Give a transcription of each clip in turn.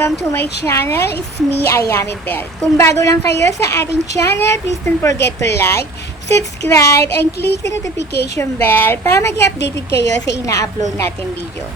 welcome to my channel. It's me, Ayami Bell. Kung bago lang kayo sa ating channel, please don't forget to like, subscribe, and click the notification bell para maging updated kayo sa ina-upload natin video.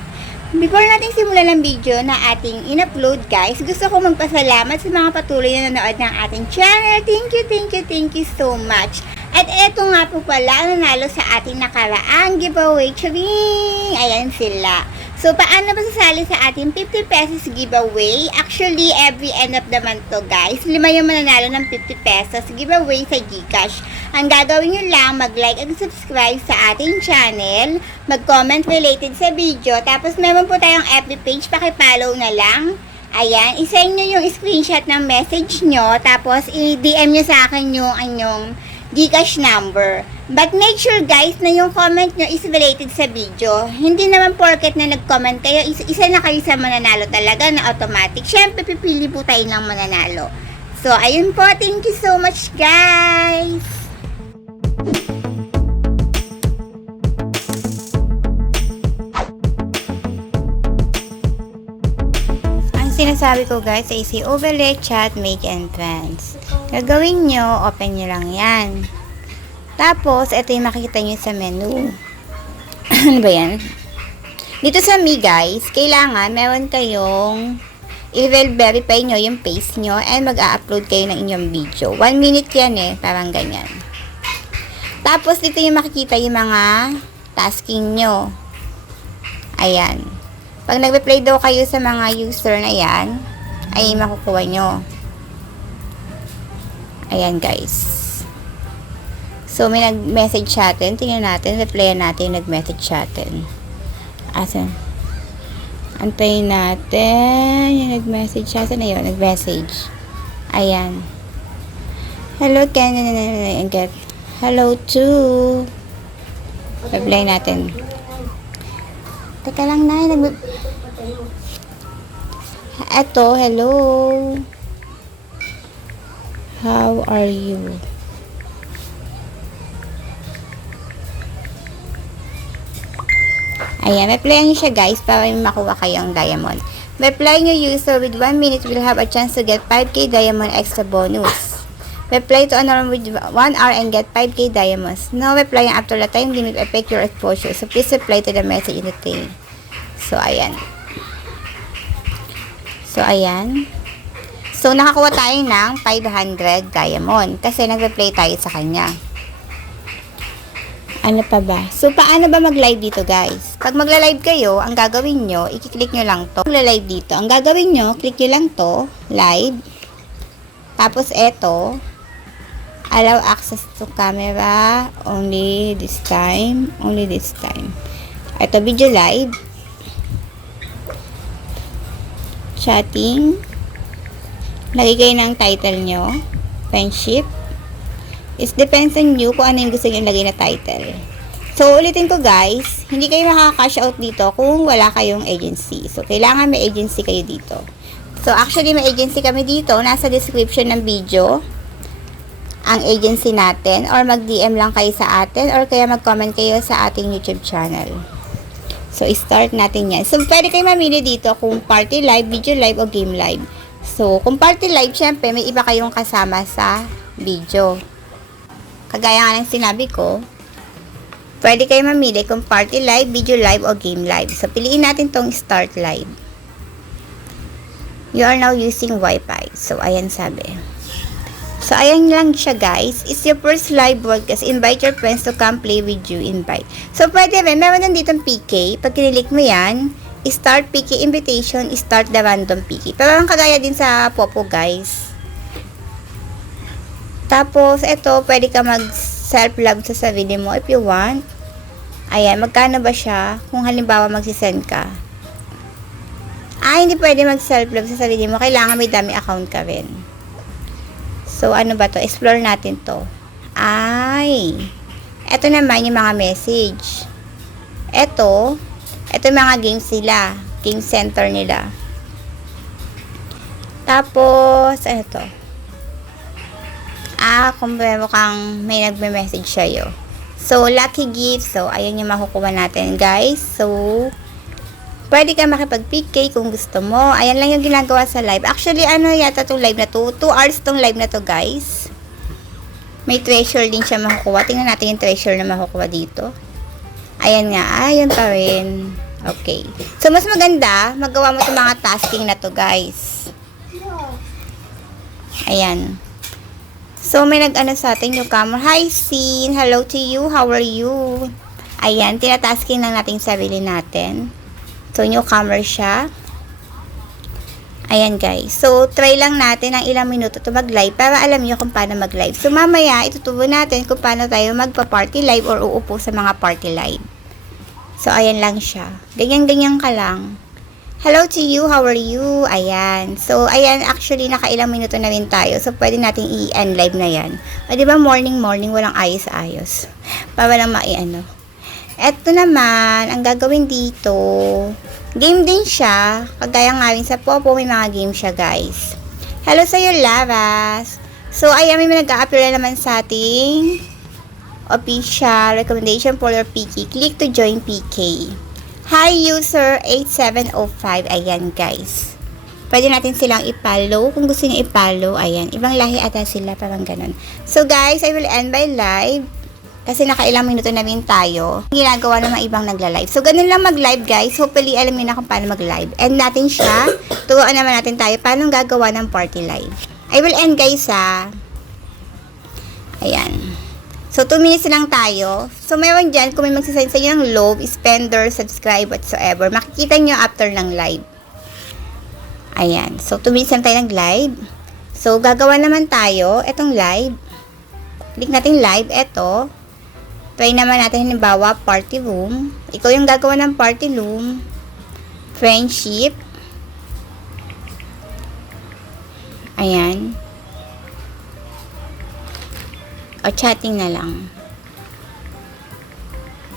Before natin simulan ang video na ating in-upload guys, gusto ko magpasalamat sa mga patuloy na nanood ng ating channel. Thank you so much. At eto nga po pala ang nanalo sa ating nakaraang giveaway. Charing! Ayan sila. So, paano ba sasali sa ating 50 pesos giveaway? Actually, every end of the month to guys. 5 yung mananalo ng 50 pesos giveaway sa GCash. Ang gagawin nyo lang, mag-like at subscribe sa ating channel. Mag-comment related sa video. Tapos, meron po tayong FB page. Pakipollow na lang. Ayan, isend nyo yung screenshot ng message nyo. Tapos, i-DM nyo sa akin yung anyong GCash number. But make sure guys na yung comment nyo is related sa video. Hindi naman porket na nag-comment kayo, isa na kayo sa mananalo talaga na automatic. Syempre, pipili po tayo ng mananalo. So, ayun po. Thank you so much guys! Ang sinasabi ko guys ay si overlay, chat, make, and friends. Gagawin nyo, open nyo lang yan. Tapos, ito yung makikita nyo sa menu. Ano ba yan? Dito sa me guys, kailangan meron kayong i-verify nyo yung page nyo and mag-a-upload kayo ng inyong video. 1 minute yan parang ganyan. Tapos, dito yung makikita yung mga tasking nyo. Ayan. Pag nag-reply daw kayo sa mga user na yan, ay makukuha nyo. Ayan guys. So, may nag-message sa atin. Tingnan natin. Replyan natin yung nag-message sa atin. Asan? Antayin natin. Yung nag-message sa atin na yun. Nag-message. Ayan. Hello, can and get hello to. Reply natin. Teka lang na. Eto, hello. How are you? Ayan, replyan nyo siya guys para makuha kayong diamond. Reply nyo user with 1 minute will have a chance to get 5k diamond extra bonus. Reply to another with 1 hour and get 5k diamonds. No reply after the time limit affect your exposure. So please reply to the message in the thing. So ayan. So nakakuha tayo ng 500 diamond kasi nag-reply tayo sa kanya. Ano pa ba? So, paano ba mag-live dito, guys? Pag magla-live kayo, ang gagawin nyo, i-click nyo lang to. Magla-live dito. Ang gagawin nyo, click nyo lang to, live. Tapos, eto, allow access to camera, only this time. Eto, video live. Chatting. Lagay kayo ng title nyo. Friendship. It depends on you kung ano yung gusto nyo ilagay na title. So, ulitin ko guys, hindi kayo makaka-cash out dito kung wala kayong agency. So, kailangan may agency kayo dito. So, actually may agency kami dito. Nasa description ng video ang agency natin, or mag-DM lang kayo sa atin, or kaya mag-comment kayo sa ating YouTube channel. So, start natin yan. So, pwede kayo mamili dito kung party live, video live, o game live. So, kung party live, syempre may iba kayong kasama sa video. Kagaya nga ng sinabi ko, pwede kayo mamili kung party live, video live, o game live. So, piliin natin tong start live. You are now using Wi-Fi. So, ayan sabi. So, ayan lang siya guys. It's your first live broadcast. Invite your friends to come play with you. Invite. So, pwede rin. Meron din ditong PK. Pag kinilik mo yan, start PK invitation, start the random PK. Pero ang kagaya din sa Popo guys. Tapos, ito, pwede ka mag-self-love sa sarili mo if you want. Ayan, magkano ba siya? Kung halimbawa magsisend ka. Hindi pwede mag-self-love sa sarili mo. Kailangan may dummy account ka rin. So, ano ba to? Explore natin to. Ito naman yung mga message. Ito mga games nila. Game center nila. Tapos, ano to? Kung mukhang may nagme-message sa'yo. So, lucky gift. So, ayun yung makukuha natin, guys. So, Pwede ka makipag-PK kung gusto mo. Ayan lang yung ginagawa sa live. Actually, ano yata tong live na to? 2 hours tong live na to, guys. May treasure din siya makukuha. Tingnan natin yung treasure na makukuha dito. Ayan nga. Ayan pa rin. Okay. So, mas maganda, magawa mo itong mga tasking na to, guys. Ayan. So, may nag-ano sa atin yung camera. Hi, Sin. Hello to you. How are you? Ayan. Tinatasking lang natin yung sarili natin. So, newcomer siya. Ayan, guys. So, try lang natin ng ilang minuto to mag-live para alam nyo kung paano mag-live. So, mamaya, ituturo natin kung paano tayo magpa-party live or uupo sa mga party live. So, ayan lang siya. Ganyan-ganyan ka lang. Hello to you. How are you? Ayan. So, ayan. Actually, nakailang minuto na rin tayo. So, pwede natin i-end live na yan. O, diba, morning, walang ayos-ayos. Para lang maiano. Eto naman, ang gagawin dito, game din siya. Kagaya nga rin sa Popo, may mga game siya, guys. Hello sa'yo, Lavas. So, ayan, may nag-a-appear na naman sa ating official recommendation for your PK. Click to join PK. Hi, user 8705. Ayan, guys. Pwede natin silang i-follow. Kung gusto niyo i-follow, ayan. Ibang lahi ata sila, parang ganun. So, guys, I will end my live. Kasi nakailang minuto na rin tayo. Ginagawa ng mga ibang nagla-live. So, ganun lang mag-live, guys. Hopefully, alam niyo na kung paano mag-live. End natin siya. Turuan naman natin tayo paano gagawa ng party live. I will end, guys, ha. Ayan. So, 2 minutes lang tayo. So, meron dyan, kung may magsasend sa inyo ng love, spender, subscribe, whatsoever, makikita nyo after ng live. Ayan. So, 2 minutes lang tayo nag-live. So, gagawa naman tayo, etong live. Click natin live, eto. Try naman natin, halimbawa, party room. Ikaw yung gagawa ng party room. Friendship. Ayan. O, chatting na lang.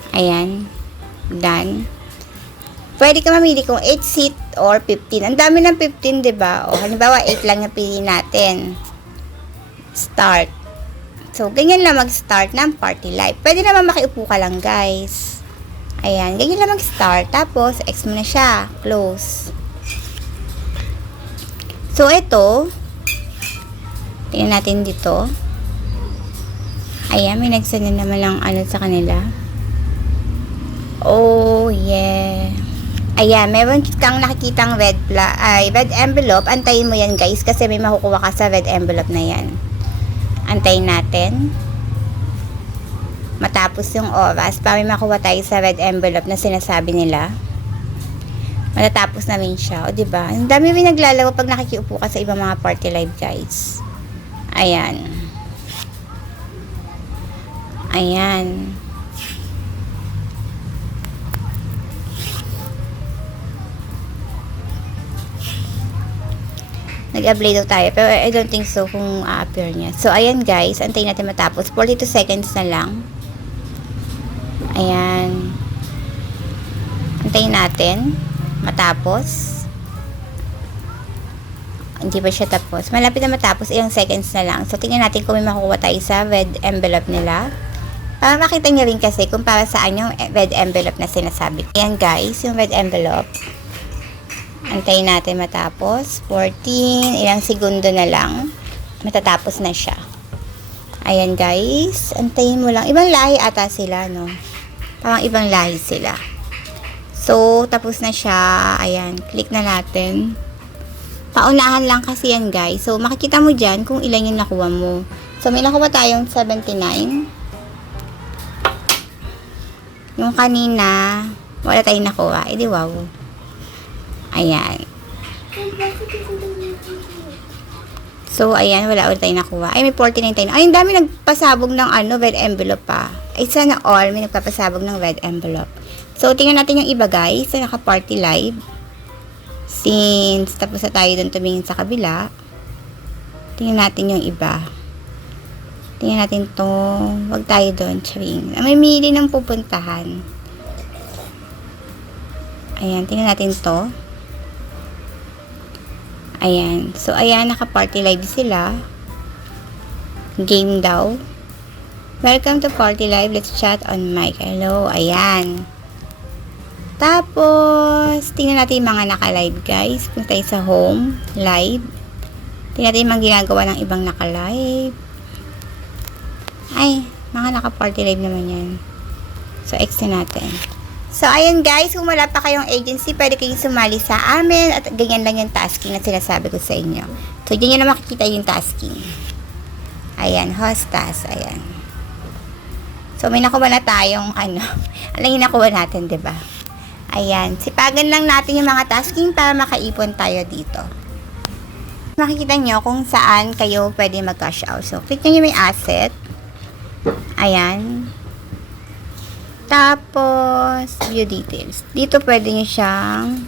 Ayan. Done. Pwede ka mamili kung 8 seat or 15. Ang dami ng 15, diba? O, halimbawa, 8 lang yung pili natin. Start. So, ganyan lang mag-start ng party live. Pwede naman makiupo ka lang, guys. Ayan. Ganyan lang mag-start. Tapos, X mo na siya. Close. So, ito. Tingnan natin dito. Ayan, may nagsend na naman lang ano sa kanila. Oh, yeah. Ayan, meron kang nakikitang red envelope. Antayin mo yan, guys, kasi may makukuha ka sa red envelope na yan. Antayin natin. Matapos yung oras, para may makuha tayo sa red envelope na sinasabi nila. Matatapos namin siya. O, diba? Ang dami rin naglalaro pag nakikiupo ka sa ibang mga party live, guys. Ayan. Ayan. Nag-upload daw tayo. Pero I don't think so kung a-appear niya. So, ayan, guys. Antayin natin matapos. 42 seconds na lang. Ayan. Antayin natin matapos. Hindi pa siya tapos. Malapit na matapos. Ilang seconds na lang. So, tingnan natin kung may makukuha tayo sa red envelope nila. Para makita nyo rin kasi kung para saan yung red envelope na sinasabi. Ayan, guys. Yung red envelope. Antayin natin matapos. 14. Ilang segundo na lang. Matatapos na siya. Ayan, guys. Antayin mo lang. Ibang lahi ata sila, no? Parang ibang lahi sila. So, tapos na siya. Ayan. Click na natin. Paunahan lang kasi yan, guys. So, makikita mo dyan kung ilan yung nakuha mo. So, may nakuha tayong 79. Yung kanina, wala tayong nakuha. Eh, di wow. Ayan. So, ayan, wala ulit tayong nakuha. Ay, may 49 tayo. Ay, ang dami nagpasabog ng red envelope pa. Ay, sana all may nagpapasabog ng red envelope. So, tingnan natin yung iba, guys, sa naka-party live. Since, tapos na tayo dun tumingin sa kabila. Tingnan natin yung iba. Tingnan natin to. Wag tayo doon, charing. May mili ng pupuntahan. Ayan, tingnan natin to. Ayan. So, ayan, naka-party live sila. Game daw. Welcome to party live. Let's chat on mic. Hello. Ayan. Tapos, tingnan natin yung mga naka-live guys. Punta tayo sa home, live. Tingnan natin yung mga ginagawa ng ibang naka-live. Ay, mga naka-party live naman yan. So, X na natin. So, ayun guys, kung wala pa kayong agency, pwede kayong sumali sa amin at ganyan lang yung tasking na sinasabi ko sa inyo. So, dyan nyo na makikita yung tasking. Ayan, hostas, ayan. So, may nakuha na tayong, ano yung nakuha natin, diba? Ayan, sipagan lang natin yung mga tasking para makaipon tayo dito. Makikita nyo kung saan kayo pwede mag-cash out. So, click nyo yung may asset. Ayan. Tapos, view details. Dito pwede nyo siyang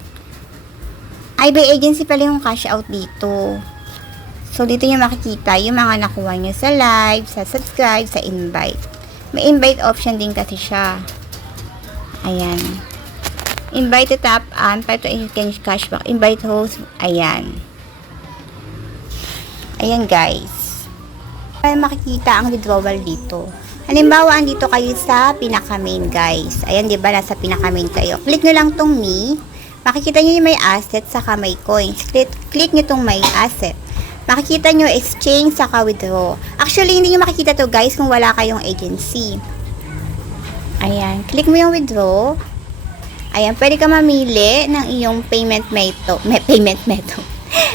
by agency pala yung cash out dito. So, dito nyo makikita yung mga nakuha nyo sa live, sa subscribe, sa invite. May invite option din kasi siya. Ayan. Invite to tap on, para to can cashback. Invite host. Ayan. Ayan guys. Para makikita ang withdrawal dito. Halimbawa, andito kayo sa pinaka-main guys. Ayan, diba? Nasa pinaka-main kayo. Click nyo lang tong me. Makikita nyo yung may asset saka may coins. Click nyo tong may asset. Makikita nyo exchange saka withdraw. Actually, hindi nyo makikita to guys kung wala kayong agency. Ayan. Click mo yung withdraw. Ayan, pwede ka mamili ng iyong payment method.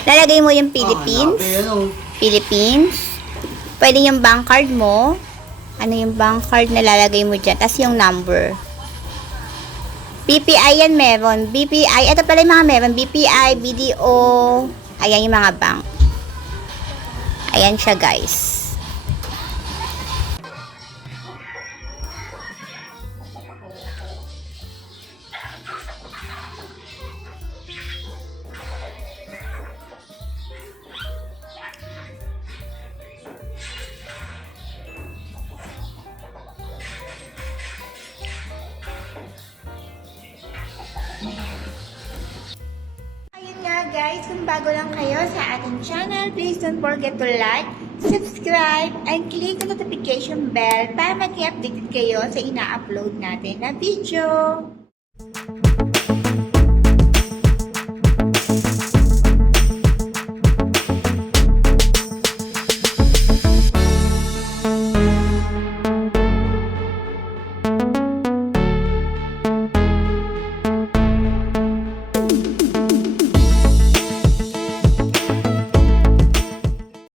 Lalagay mo yung Philippines. Philippines. Pwede yung bank card mo. Ano yung bank card na lalagay mo dyan. Tapos yung number. BPI yan meron. BPI. Ito pala yung mga meron. BPI, BDO. Ayan yung mga bank. Ayan siya guys. Ayun nga guys, kung bago lang kayo sa ating channel, please don't forget to like, subscribe, and click the notification bell para mag-update kayo sa ina-upload natin na video.